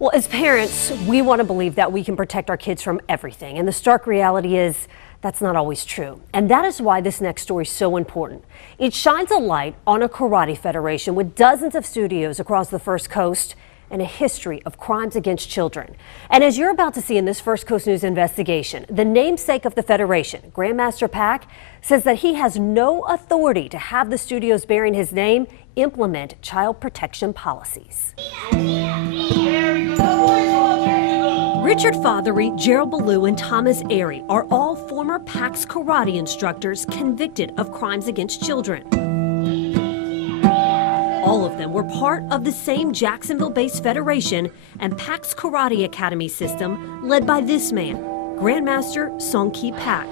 Well, as parents, we want to believe that we can protect our kids from everything. And the stark reality is that's not always true. And that is why this next story is so important. It shines a light on a karate federation with dozens of studios across the First Coast and a history of crimes against children. And as you're about to see in this First Coast News investigation, the namesake of the federation, Grandmaster Pack, says that he has no authority to have the studios bearing his name implement child protection policies. Richard Fothery, Gerald Ballou, and Thomas Airy are all former PAX karate instructors convicted of crimes against children. All of them were part of the same Jacksonville-based federation and PAX Karate Academy system led by this man, Grandmaster Songki Pak.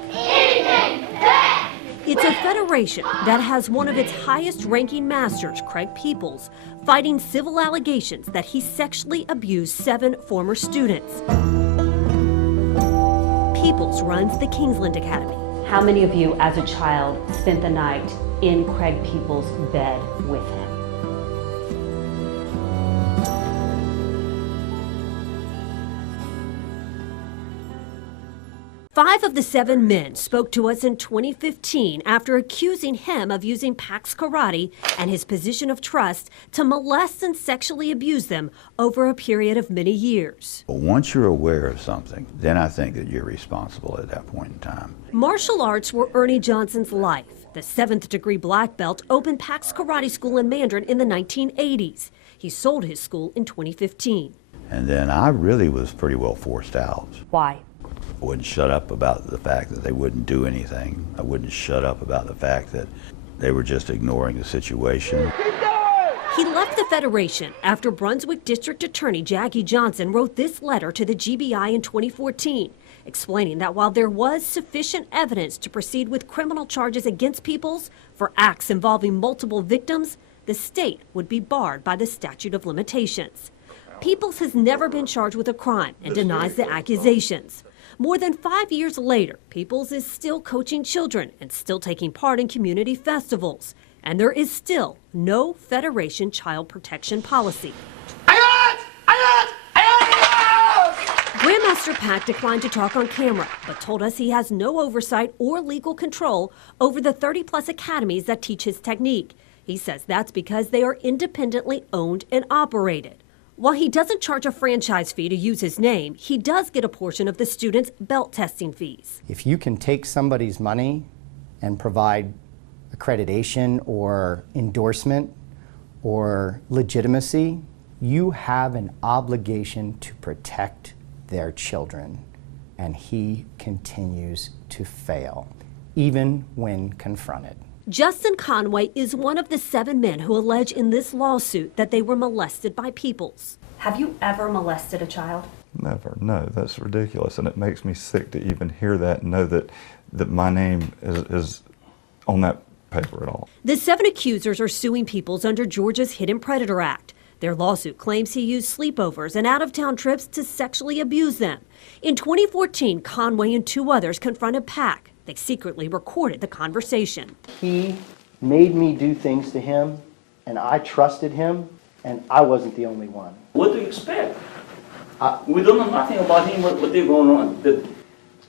It's a federation that has one of its highest-ranking masters, Craig Peoples, fighting civil allegations that he sexually abused 7 former students. Peoples runs the Kingsland Academy. How many of you, as a child, spent the night in Craig Peoples' bed with him? 5 of the 7 men spoke to us in 2015 after accusing him of using PAX Karate and his position of trust to molest and sexually abuse them over a period of many years. Once you're aware of something, then I think that you're responsible at that point in time. Martial arts were Ernie Johnson's life. The 7th-degree black belt opened PAX Karate School in Mandarin in the 1980s. He sold his school in 2015. And then I really was pretty well forced out. Why? I wouldn't shut up about the fact that they wouldn't do anything. I wouldn't shut up about the fact that they were just ignoring the situation. He left the Federation after Brunswick District Attorney Jackie Johnson wrote this letter to the GBI in 2014, explaining that while there was sufficient evidence to proceed with criminal charges against Peoples for acts involving multiple victims, the state would be barred by the statute of limitations. Peoples has never been charged with a crime and denies the accusations. More than 5 years later, Peoples is still coaching children and still taking part in community festivals. And there is still no Federation child protection policy. Grandmaster Pack declined to talk on camera, but told us he has no oversight or legal control over the 30-plus academies that teach his technique. He says that's because they are independently owned and operated. While he doesn't charge a franchise fee to use his name, he does get a portion of the students' belt testing fees. If you can take somebody's money and provide accreditation or endorsement or legitimacy, you have an obligation to protect their children. And he continues to fail, even when confronted. Justin Conway is one of the 7 men who allege in this lawsuit that they were molested by Peoples. Have you ever molested a child? Never, no, that's ridiculous, and it makes me sick to even hear that and know that my name is on that paper at all. The 7 accusers are suing Peoples under Georgia's Hidden Predator Act. Their lawsuit claims he used sleepovers and out-of-town trips to sexually abuse them. In 2014, Conway and 2 others confronted Pack. They secretly recorded the conversation. He made me do things to him, and I trusted him, and I wasn't the only one. What do you expect? We don't know nothing about him, what they're going on.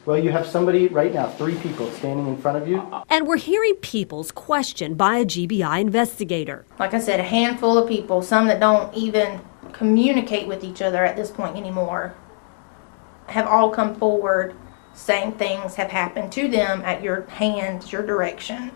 Well, you have somebody right now, 3 people standing in front of you. And we're hearing Peoples questioned by a GBI investigator. Like I said, a handful of people, some that don't even communicate with each other at this point anymore, have all come forward saying things have happened to them at your hands, your direction.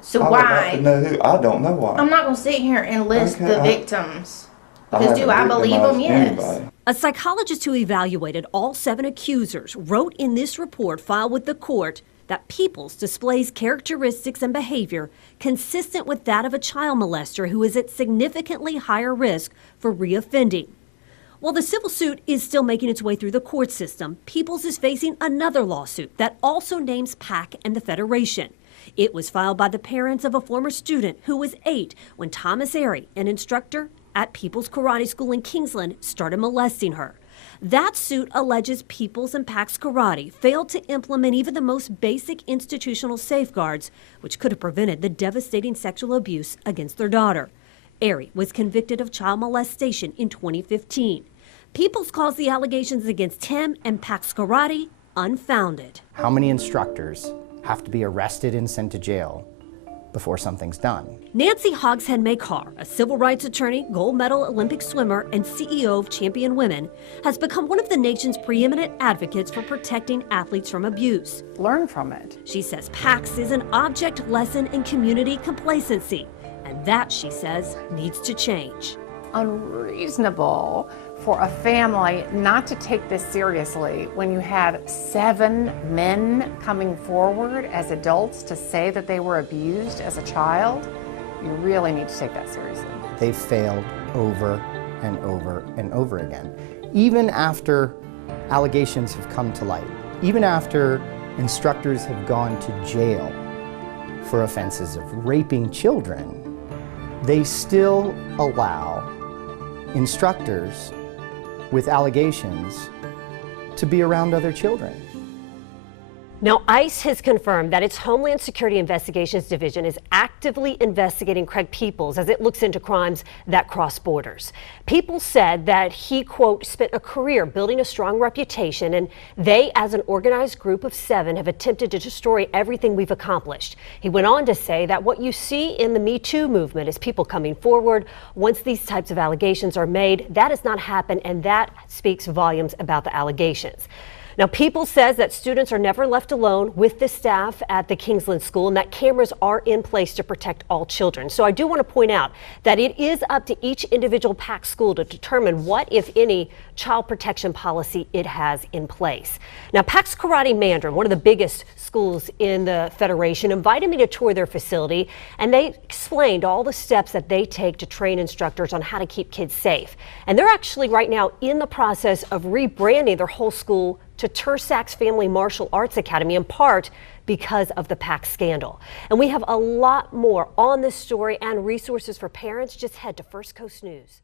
So I why? would like to know who. I don't know why. I'm not going to sit here and list Okay, the victims. Because do I believe them? Yes. Anybody. A psychologist who evaluated all 7 accusers wrote in this report filed with the court that Peoples displays characteristics and behavior consistent with that of a child molester who is at significantly higher risk for reoffending. While the civil suit is still making its way through the court system, Peoples is facing another lawsuit that also names PAC and the Federation. It was filed by the parents of a former student who was 8 when Thomas Airy, an instructor at Peoples Karate School in Kingsland, started molesting her. That suit alleges Peoples and PAX Karate failed to implement even the most basic institutional safeguards, which could have prevented the devastating sexual abuse against their daughter. Aerie was convicted of child molestation in 2015. Peoples calls the allegations against him and Pax Karate unfounded. How many instructors have to be arrested and sent to jail before something's done? Nancy Hogshead-Makar, a civil rights attorney, gold medal Olympic swimmer, and CEO of Champion Women, has become one of the nation's preeminent advocates for protecting athletes from abuse. Learn from it. She says Pax is an object lesson in community complacency, and that, she says, needs to change. Unreasonable for a family not to take this seriously when you have 7 men coming forward as adults to say that they were abused as a child. You really need to take that seriously. They've failed over and over and over again. Even after allegations have come to light, even after instructors have gone to jail for offenses of raping children, they still allow instructors with allegations to be around other children. Now, ICE has confirmed that its Homeland Security Investigations Division is actively investigating Craig Peoples as it looks into crimes that cross borders. Peoples said that he, quote, spent a career building a strong reputation, and they, as an organized group of 7, have attempted to destroy everything we've accomplished. He went on to say that what you see in the Me Too movement is people coming forward once these types of allegations are made. That has not happened, and that speaks volumes about the allegations. Now, Peoples says that students are never left alone with the staff at the Kingsland School and that cameras are in place to protect all children. So I do want to point out that it is up to each individual PAC school to determine what, if any, child protection policy it has in place. Now, Pax Karate Mandarin, one of the biggest schools in the Federation, invited me to tour their facility, and they explained all the steps that they take to train instructors on how to keep kids safe. And they're actually right now in the process of rebranding their whole school to Tersax Family Martial Arts Academy, in part because of the Pax scandal. And we have a lot more on this story and resources for parents. Just head to First Coast News.